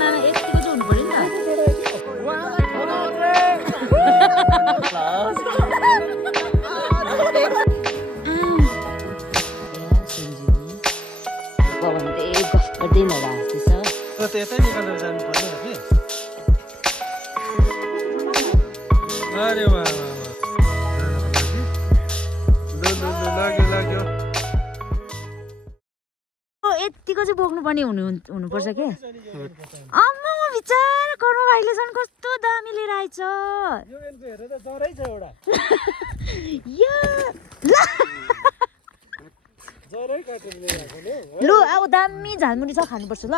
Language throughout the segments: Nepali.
यतिको चाहिँ हुनु पर्यो नि त यतै निकालेर जानु पर्यो कि अरे वाह लाग्यो यतिको चाहिँ बोक्नुपर्ने हुनुपर्छ के अम्मा म विचार कर्म भाइले झन् कस्तो दामी लिएर आइछ लु अब दामी झालमुरी छ खानुपर्छ ल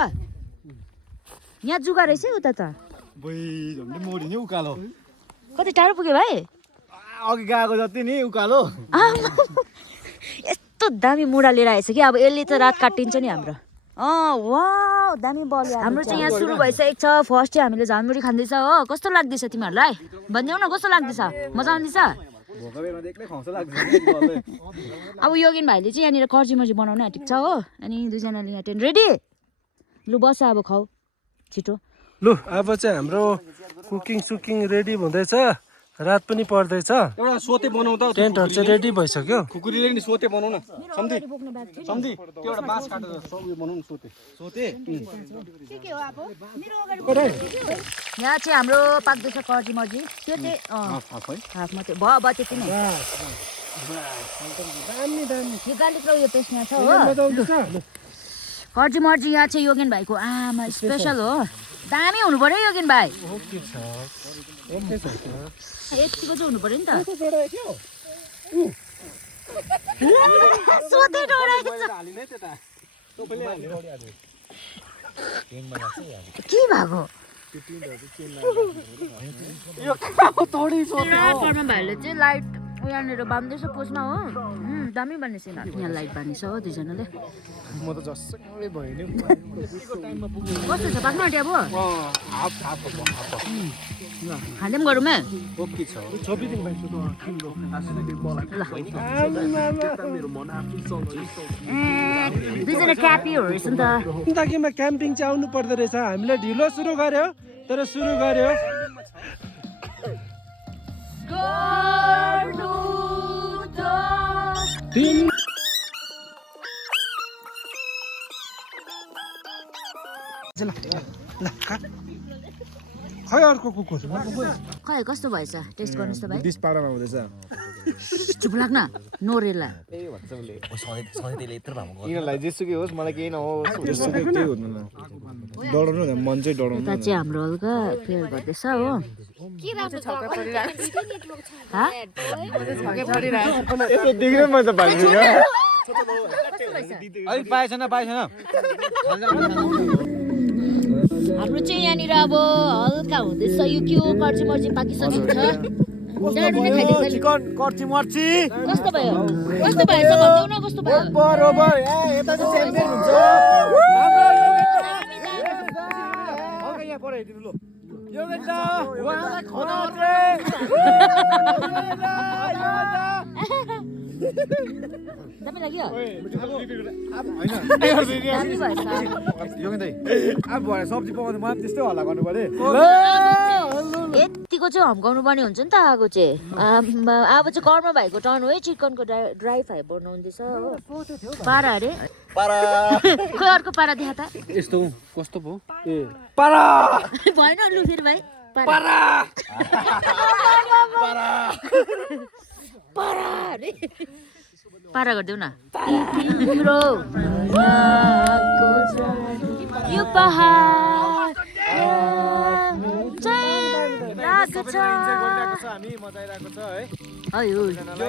यहाँ जुगा रहेछ उता त उकालो कति टाढो पुग्यो भाइ अघि गएको जति नि उकालो यस्तो दामी मुढा लिएर आएछ कि अब यसले त रात काटिन्छ नि हाम्रो वाह दामी बल हाम्रो चाहिँ यहाँ सुरु भइसकेको छ फर्स्ट चाहिँ हामीले झालमुरी खाँदैछ हो कस्तो लाग्दैछ तिमीहरूलाई भनिदेऊ न कस्तो लाग्दैछ मजा आउँदैछ अब योगिन भाइले चाहिँ यहाँनिर कर्जीमर्जी बनाउन आँटेको छ हो अनि दुईजनाले यहाँ टेन रेडी लु बस अब खाऊ छिटो लु अब चाहिँ हाम्रो कुकिङ सुकिङ रेडी हुँदैछ रात पनि पर्दैछ एउटा सोते बनाउँदा टेन्टहरू चाहिँ रेडी भइसक्यो खुकुरीले नि सोते बनाउन सम्झी सम्झी त्यो एउटा बाँस काटेर उयो बनाउनु सोते सोते यहाँ चाहिँ हाम्रो पाक्दैछ कर्जीमर्जी त्यो चाहिँ हाफ मात्रै भयो त्यति नै यो गार्लिक र उयो पेस्ट यहाँ छ हो कर्जीमर्जी यहाँ चाहिँ योगेन भाइको आमा स्पेसल हो दामी हुनु पर्यो योगेन भाइ यतिको चाहिँ हुनु पर्यो नि त सोधै डराएको छ के भएको भाइले चाहिँ लाइट यहाँनिर बाँध्दैछ पोस्टमा हो दामी बाँध्दैछ यहाँ लाइट बाँध्दैछ हो दुईजनाले म त जसै भयो नि कस्तो छ पाक्नु आँट्यो अब खाँदै पनि गरौँ ओके छ दुईजना क्यापीहरू रहेछ नि त ताकि क्याम्पिङ चाहिँ आउनु पर्दो रहेछ हामीले ढिलो सुरु गर्यो तर सुरु गर्यो खै अर्को कुकुर खै कस्तो भएछ टेस्ट गर्नुहोस् त भाइ डिस पाडामा हुँदैछ चुप लाग्न नोरेला यिनीहरूलाई जेसुकै होस् मलाई केही नहोस् जेसुकै केही हुँदैन डराउनु हुँदैन मन चाहिँ डराउनु यता चाहिँ हाम्रो हल्का फेयर गर्दैछ हो यसो देख्दै म त भाइदिनु अलिक पाएछ न हाम्रो चाहिँ यहाँनिर अब हल्का हुँदैछ यो के हो कर्जीमर्जी पाकिसकेको छ चिकन कर्ची मर्ची कस्तो भयो भनिदेऊ न कस्तो भयो बरोबर यता चाहिँ च्याम्पियन हुन्छ हल्का यहाँ पराइदिनु ल योगेन दा उहाँलाई खना मात्रै दामी लाग्यो अब भरे सब्जी पकाउँदा मलाई त्यस्तै हल्ला गर्नु पर्यो यतिको चाहिँ हम्काउनु पर्ने हुन्छ नि त आगो चाहिँ अब चाहिँ कर्म भाइको टर्न हो है चिकनको ड्राई फ्राई बनाउँदैछ हो पारा अरे खोइ अर्को पारा देखा त यस्तो कस्तो भयो पारा भएन लु फेरि भाइ पारा पारा गरिदेऊ न यो पहाड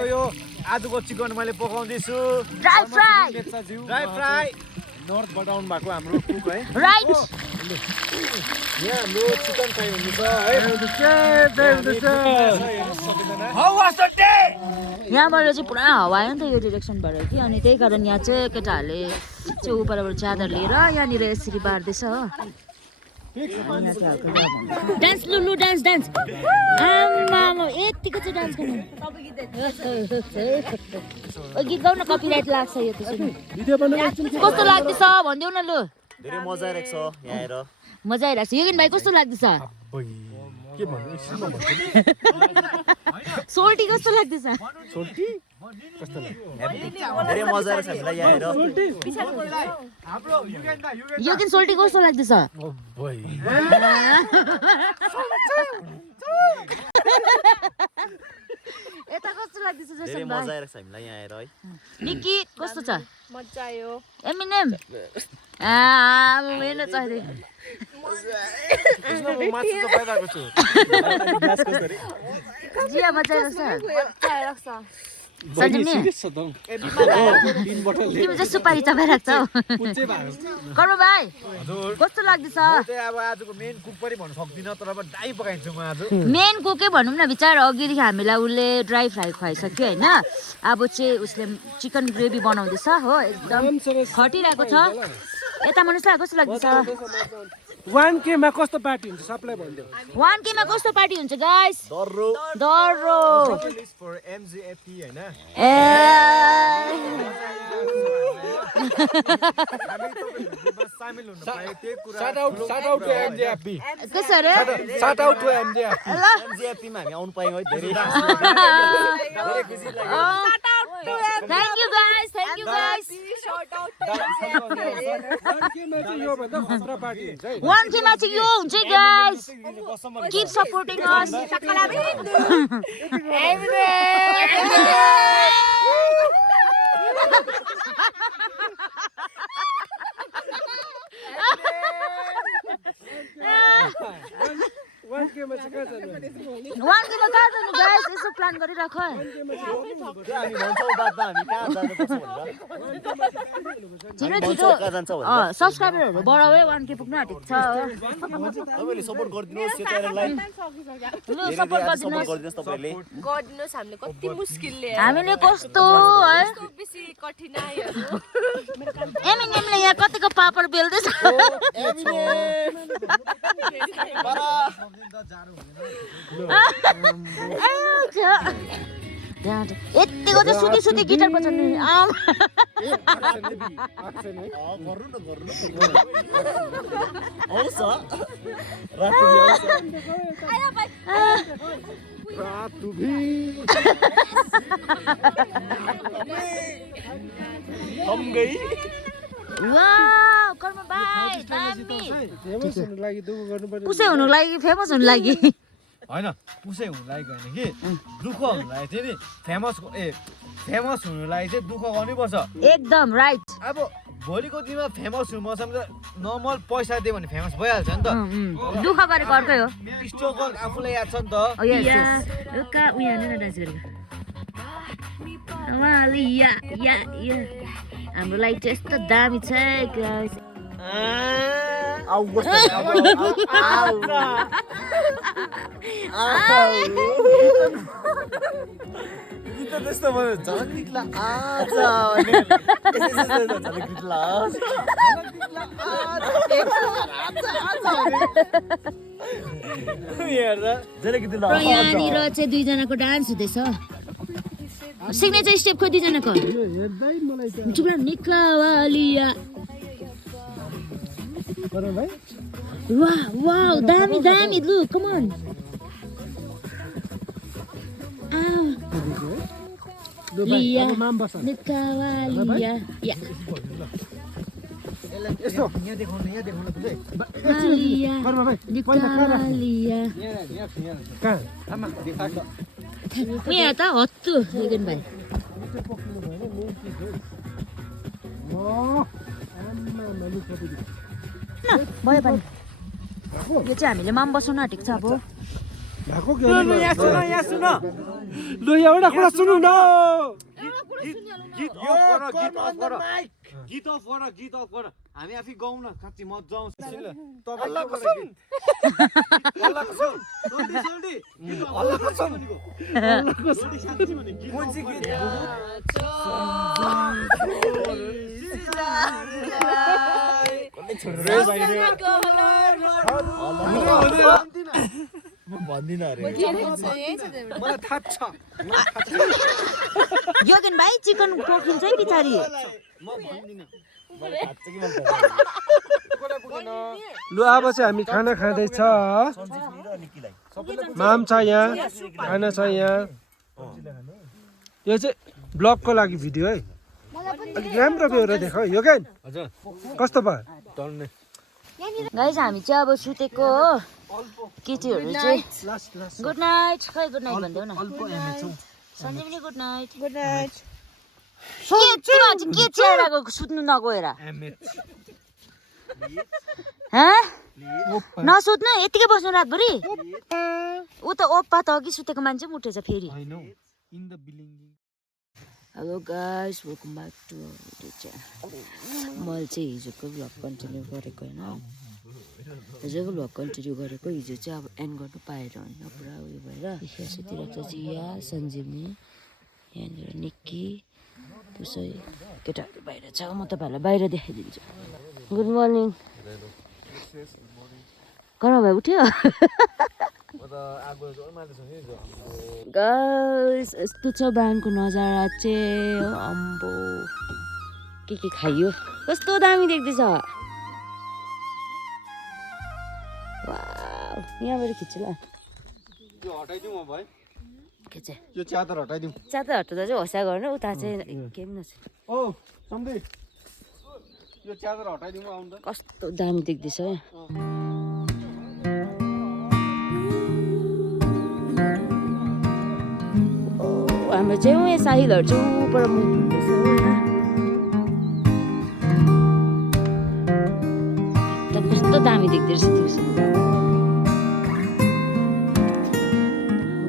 यो आजको चिकन मैले पकाउँदैछु ड्राई फ्राई नर्थबाट आउनु भएको हाम्रो कुक है राइट यहाँ हाम्रो चिकन फ्राई हुँदैछ है यहाँबाट चाहिँ पुरा हावा आयो नि त यो डिरेक्सनबाट कि अनि त्यही कारण यहाँ चाहिँ केटाहरूले चाहिँ उपरबाट च्यादर लिएर यहाँनिर यसरी बार्दैछ हो डान्स लु डान्स आमा यतिको चाहिँ डान्स गर्नु गीत गाउन कपिराइट लाग्छ यो त सुन्नु कस्तो लाग्दैछ भनिदेऊ न लु धेरै मजा आइरहेको छ यहाँ आएर मजा आइरहेको छ योगिन भाइ कस्तो लाग्दैछ के भन्नु सोल्टी कस्तो लाग्दैछ सोल्टी कस्तो धेरै मजा आइरहेछ हामीलाई यहाँ आएर हाम्रो योगिन सोल्टी कस्तो लाग्दैछ यता कस्तो लाग्दैछ धेरै जसन मजा भाइ आइरहेछ हामीलाई यहाँ आएर है निकी कस्तो छ मजा आयो एमिनेम मेहनत छ अरे म मासु त पाइरहेको छु जिया मजा आइरहेछ आइरहेको छ सञ्जीवनी तिमी चाहिँ सुपारी चबाइरहेको छौ कर्म भाइ कस्तो लाग्दैछ अब आजको मेन कुक पनि भन्नु सक्दिनँ तर अब दाइ पकाइन्छु म आज मेन कुकै भनौँ न बिचार अघिदेखि हामीलाई उसले ड्राई फ्राई खुवाइसक्यो होइन अब चाहिँ उसले चिकन ग्रेभी बनाउँदैछ हो एकदम खटिरहेको छ यता मनुष्य कस्तो लाग्दैछ 1K मा कस्तो पार्टी हुन्छ सबलाई भनिदेऊ 1K मा कस्तो पार्टी हुन्छ guys Darro Darro list for MGFP हैन ए सामेल हुन पाए त्यही कुरा shout out to MJFP कसो रे shout out to MJFP ल MGFP मा हामी आउनु पायौँ है धेरै खुसी थ्यांक यू गाइस मा चाहिँ यो भन्दा खतरा पार्टी हुन्छ है 1K मा चाहिँ यो हुन्छ गाइस कीप सपोर्टिङ अस One K मा चाहिँ कहाँ जानु 1K मा कहाँ जानु गाइस यसो प्लान गरिराख हामी भन्छौँ बादमा हामी कहाँ जानुपर्छ भनेर छिटो कहाँ जान्छ भनेर सब्स्क्राइबरहरु बढाऊ है 1K पुग्न आँटेको छ तपाईले सपोर्ट गरिदिनुहोस् यो च्यानललाई लु सपोर्ट सपोर्ट गरिदिनुहोस् गरिदिनुहोस् तपाईले गरिदिनुहोस् हामीले कति मुस्किलले हामीले कस्तो है कस्तो बेसी कठिनाइहरू एमएनएमले यहाँ कतिको पापड बेल्दैछ यतिको चाहिँ सुती सुती गिटार बजाउने वाउ कर्म भाइ दामी फेमस हुनु लागि दुःख गर्नुपर्छ पुसै हुनुको लागि फेमस हुनु लागि हैन पुसै हुनु लागि हैन कि दुःख हुनु लागि चाहिँ नि फेमस हुनुलाई चाहिँ दुःख गर्नुपर्छ एकदम राइट अब भोलिको दिनमा फेमस हुनु मसँग नर्मल पैसा दियो भने फेमस भइहाल्छ नि त दुःख गरेको अर्कै हो स्ट्रगल आफूलाई याद छ नि त उका उयो हाल्नु न डान्स गरेको उहाँले या या या हाम्रो लाइट चाहिँ यस्तो दामी छ गाइस त्यस्तो भयो झलक निक्ला आज यहाँनिर चाहिँ दुईजनाको डान्स हुँदैछ सिग्नेचर स्टेप खोइ दुईजनाको हेर्दै मलाई चुप निकावालिया भाइ वाह वाह दामी दामी लु कम अन लिया निकावालिया या यस्तो यहाँ देखाउनु पुरै लिया निकावालिया कहाँ यहाँ त हत्तु लेगन भाइ भयो पनि यो चाहिँ हामीले माम बसाउन आँटेको छ अब भएको के यहाँ सुन लु एउटा कुरा सुन्नु न गीत अफ गर हामी आफै गाउँ न साँच्ची मजा आउँछ भन्दिनँ अरे मलाई थाहा छ योगेन भाइ चिकन पोखिन्छ है पछाडि म भन्दिनँ मलाई थाहा छ कि लु अब चाहिँ हामी खाना खाँदैछ माम छ यहाँ खाना छ यहाँ यो चाहिँ ब्लगको लागि भिडियो है अलिक राम्रो बेहोरा देख यो क्या कस्तो भयो गाइस हामी चाहिँ अब सुतेको हो केटीहरू चाहिँ गुड नाइट खै गुड नाइट भन्देऊ न सञ्जीवनी गुड नाइट के चियाइरहेको सुत्नु नगएर नसुत्नु यतिकै बस्नु रातभरि ऊ त ओप्पा त अघि सुतेको मान्छे पनि उठेछ फेरि hello guys welcome back to मैले चाहिँ हिजोको भ्लग कन्टिन्यू गरेको होइन हिजोको भ्लग कन्टिन्यू गरेको हिजो चाहिँ अब एन्ड गर्नु पाएर होइन पुरा उयो भएर सुतिर त जिया सञ्जीवनी यहाँनिर निक्की त्यसै केटाहरू बाहिर छ म तपाईँहरूलाई बाहिर देखाइदिन्छु गुड मर्निङ गरम भाइ उठ्यो गाइस यस्तो छ बिहानको नजारा चाहिँ अम्बो के खाइयो कस्तो दामी देख्दैछ वाउ यहाँबाट खिच्छु ल के चाहिँ यो च्यादर हटाइदिउँ च्यादर हटाउँदा चाहिँ होसा गर्नु उता चाहिँ केही पनि नछ ओ सम्झे यो च्यादर हटाइदिउँ आउनु त कस्तो दामी देख्दैछ हाम्रो चाहिँ यहाँ साहिलहरू चाहिँ ऊपर मुन्दैछ कस्तो दामी देख्दो रहेछ त्यो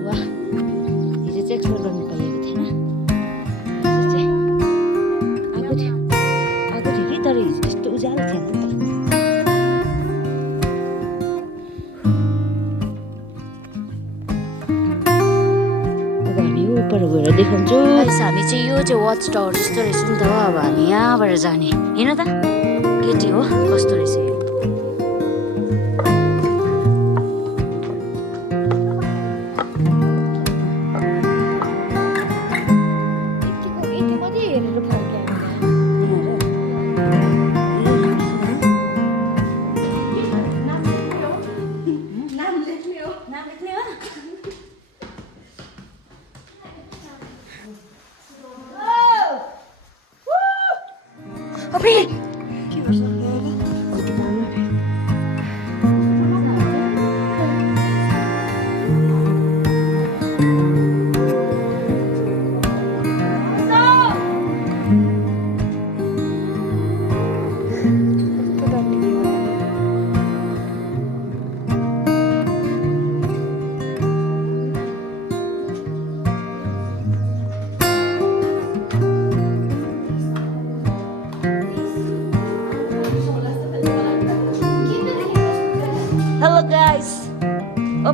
वाह हिजो चाहिँ एक्सप्लोर गर्नु पाइएको थिएन हिजो चाहिँ आएको थियो कि तर हिजो यस्तो उज्यालो थिएन नि त ऊपर गएर देखाउँछु हामी चाहिँ यो चाहिँ वाच टावर जस्तो रहेछ नि त अब हामी यहाँबाट जाने हेर्न त केटी हो कस्तो रहेछ यो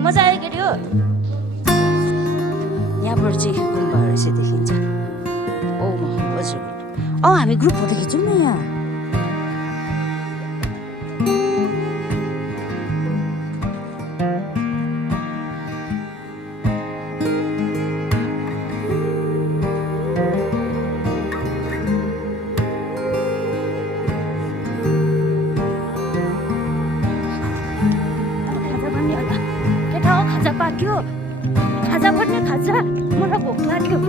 मजा आयो केटी हो यहाँबाट चाहिँ गुम्बाहरू चाहिँ देखिन्छ ओ हजुर हामी ग्रुप फोटो खिच्छौँ न यहाँ खाजा पनि खाजा मलाई भोक लाग्यो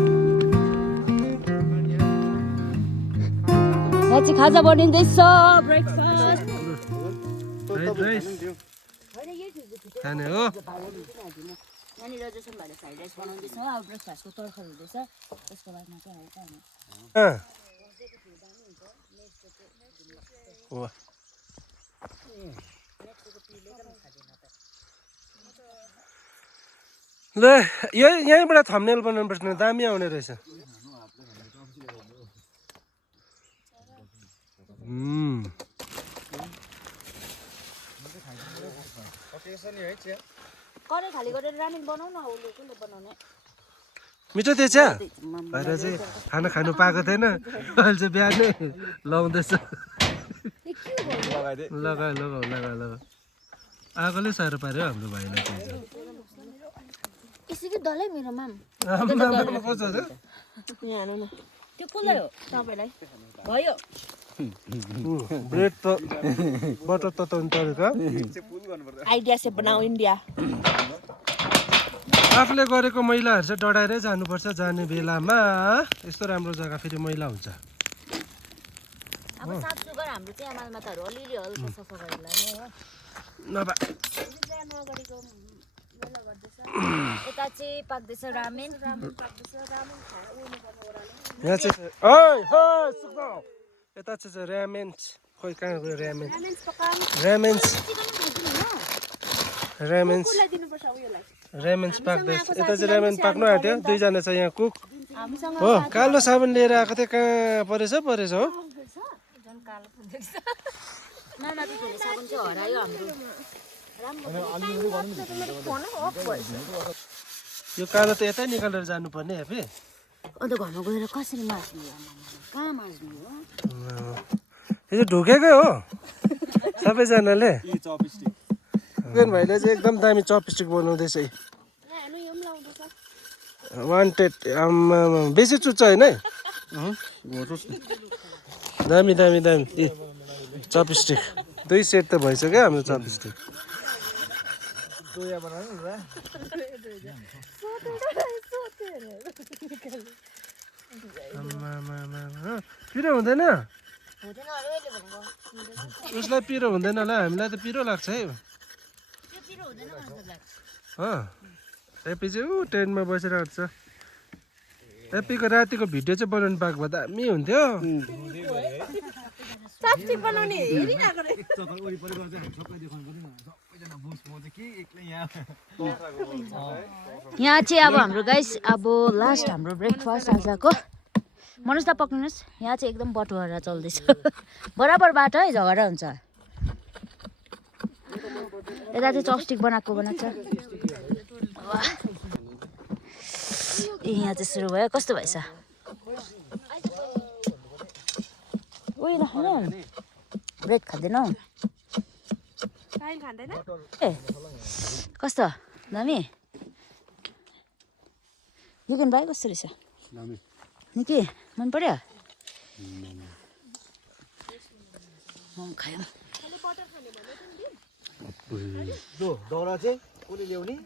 यहाँ चाहिँ खाजा बनिँदैछ ब्रेकफास्ट खाने हो यहाँनिर जसो भाइले फ्राइड राइस बनाउँदैछ अब ब्रेकफास्टको तर्खर हुँदैछ त्यसको बादमा चाहिँ ल यहीँबाट थम्नेल बनाउनु पर्छ दामी आउने रहेछ खाली गरेर रामेन बनाउ न कसले बनाउने मिठो थिएछ भएर चाहिँ खाना खानु पाएको थिएन अहिले चाहिँ बिहानै लाउँदैछ लगा आगोले साह्रो पार्यो हाम्रो भाइलाई चाहिँ यसरी डल्लै मेरोमा आमामा कस्तो छ त्यो कसलाई हो तपाईलाई भयो ब्रेड त बटर तताउनु पऱ्यो त आइडिया से बनाऊ इन्डिया आफूले गरेको मैलाहरू चाहिँ डढाएरै जानुपर्छ जाने बेलामा यस्तो राम्रो जग्गा फेरि मैला हुन्छ अब साफ सुग्घर हाम्रो चाहिँ मालमाताहरू अलिअलि हल्का सफा गरेर लाने हो नभए यता चाहिँ पाक्दैछ रामेन यहाँ चाहिँ ओइ सुकाउ यता चाहिँ ऱ्यामेन्स खोइ कहाँ गयो ऱ्यामेन्स पाक्दैछ यता चाहिँ ऱ्यामेन पाक्नु आँट्यो दुईजना छ यहाँ कुक हो कालो साबुन लिएर आएको थिएँ कहाँ परेछ हो मालमाताहरूले साबुन चाहिँ हरायो हाम्रो यो कालो त यतै निकालेर जानुपर्ने हेपी अन्त घरमा गएर कसरी माझ्नु कहाँ माझ्नु हो यो चाहिँ ढुकेकै हो सबैजनाले भाइले चाहिँ एकदम दामी चपस्टिक बनाउँदैछ वान्टेड बेसी चुच्छ होइन है दामी चपस्टिक 2 सेट त भइसक्यो हाम्रो चपस्टिक पिरो हुँदैन उसलाई पिरो हुँदैन होला हामीलाई त पिरो लाग्छ है हेप्पी चाहिँ ऊ टेन्टमा बसिरहेको छ हेप्पीको रातिको भिडियो चाहिँ बनाउनु पाएको भए दामी हुन्थ्यो यहाँ चाहिँ अब हाम्रो गाइस अब लास्ट हाम्रो ब्रेकफास्ट आजको मनोज त पक्रिनुहोस् यहाँ चाहिँ एकदम बटुवारा चल्दैछ बराबर बाटो है झगडा हुन्छ यता चाहिँ चपस्टिक बनाएको छ ए यहाँ चाहिँ सुरु भयो कस्तो भएछ उयो नखानु ब्रेड खाँदैनौ ए कस्तो दामी युगेन भाइ कस्तो रहेछ निकै मन पर्यो खायौँ दौरा चाहिँ कसले ल्याउने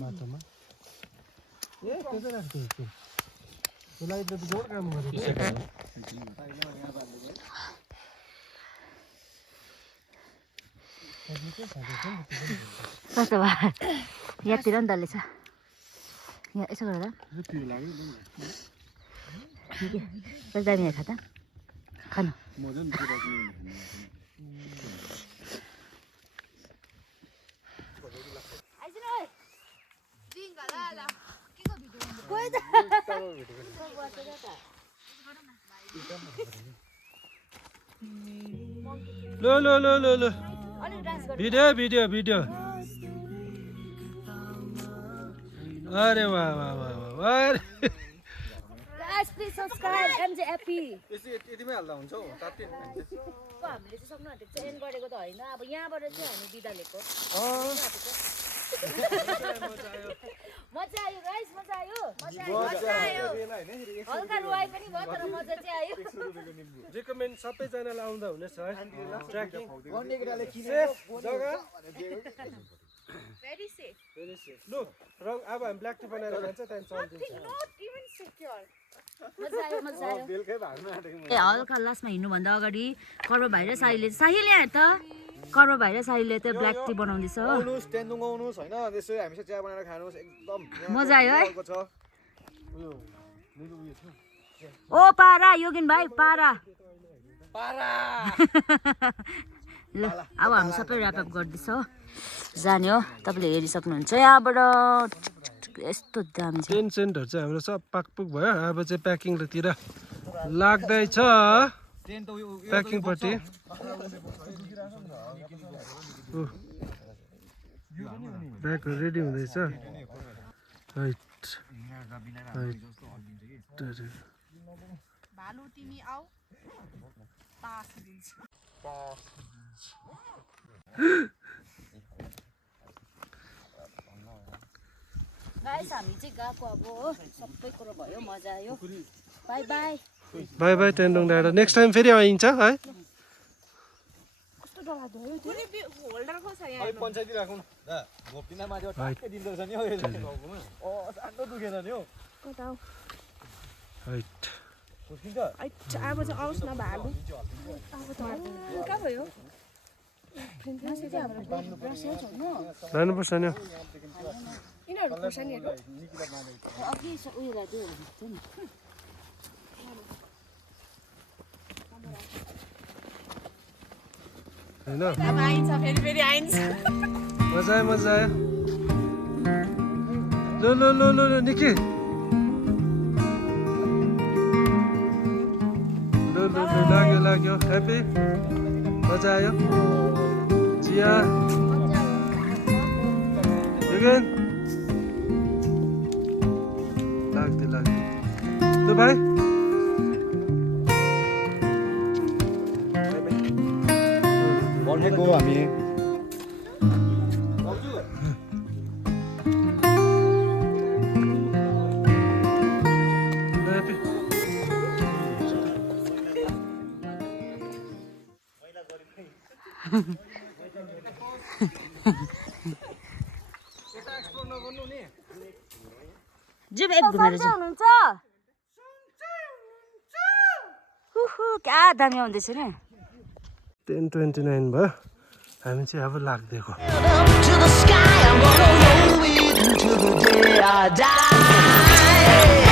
बाटोमा ए त्यो चाहिँ राख्छु त्यसलाई त जोड काम गरेको कस्तो भयो यहाँतिर नि डल्लै छ यहाँ यसो गरेर दामी खा त खानु लो भिडियो अरे वाह Guys, please subscribe MJ Happy. यतिमै हाल्दा हुन्छ हौ तात्तिन हामीले चाहिँ सक्नु आँटेको चाहिँ एन्ड गरेको त होइन अब यहाँबाट चाहिँ हामी बिदा लिएको मजा आयो गाइस मजा आयो हल्का रुवाई पनि भयो तर मजा चाहिँ आयो रेकमेन्ड सबैजनालाई आउँदा हुनेछ है ट्र्याकिङ गर्ने केटाले जग्गा Very safe. लु रङ अब हामी ब्ल्याक टी बनाएर जान्छ त्यहाँदेखि चल्दिन्छ Not even secure. मजा आयो बेलुकै भाग्नु आँटेको ए हल्का लास्टमा हिँड्नुभन्दा अगाडि कर्म भाइ र साहीले साहीले यहाँ त कर्म भाइ र साहीले त ब्ल्याक टी बनाउँदैछ हो आउनुस् टेन्डुङ आउनुस् हैन त्यसै हामीसँग चिया बनाएर खानुस् एकदम मजा आयो है छ ओ पारा योगिन भाइ पारा ल अब हामी सबै ऱ्यापअप गर्दैछ हो जाने हो तपाईँले हेरिसक्नुहुन्छ यहाँबाट यस्तो दामी छ टेन्ट सेन्टहरू चाहिँ हाम्रो सब पाकपुक भयो अब चाहिँ प्याकिङतिर लाग्दैछ प्याकिङपट्टि ब्यागहरू रेडी हुँदैछ भालु तिमी आऊ पास दिन्छ गाइस हामी चाहिँ गएको अब सबै कुरो भयो मजा आयो बाई बाई बाई बाई टेन्डोङ डाँडा नेक्स्ट टाइम फेरि आइन्छ है कस्तो डरलाग्दो हो त्यो होल्डर को छ यहाँ अलिक पञ्चायती राखौँ न घोप्टिना माथि ठ्याक्कै दिँदो रहेछ नि हौ यसले गाउँकोमा सानो दुखेन नि हौ कता हो राइट हुर्किन्छ अब चाहिँ आउस् न भालु अब त कहाँ भयो मासु चाहिँ हाम्रो ब्रस छ न लानुपर्छ नि यिनीहरू खोर्सानीहरू अघि उयोलाई त्यो थियो नि होइन अब आइन्छ फेरि आइन्छ मजा आयो ल निकी ल लाग्यो ह्याप्पी मजा आयो जिया युगेन लाग्यो ल भाइ बढेको हामी जिम एक घुमेर जाउँ हुनुहुन्छ क्या दामी आउँदैछ नि 10:29 भयो हामी चाहिँ अब लाग्दिएको to the sky, I'm gonna roll with you till the day I die.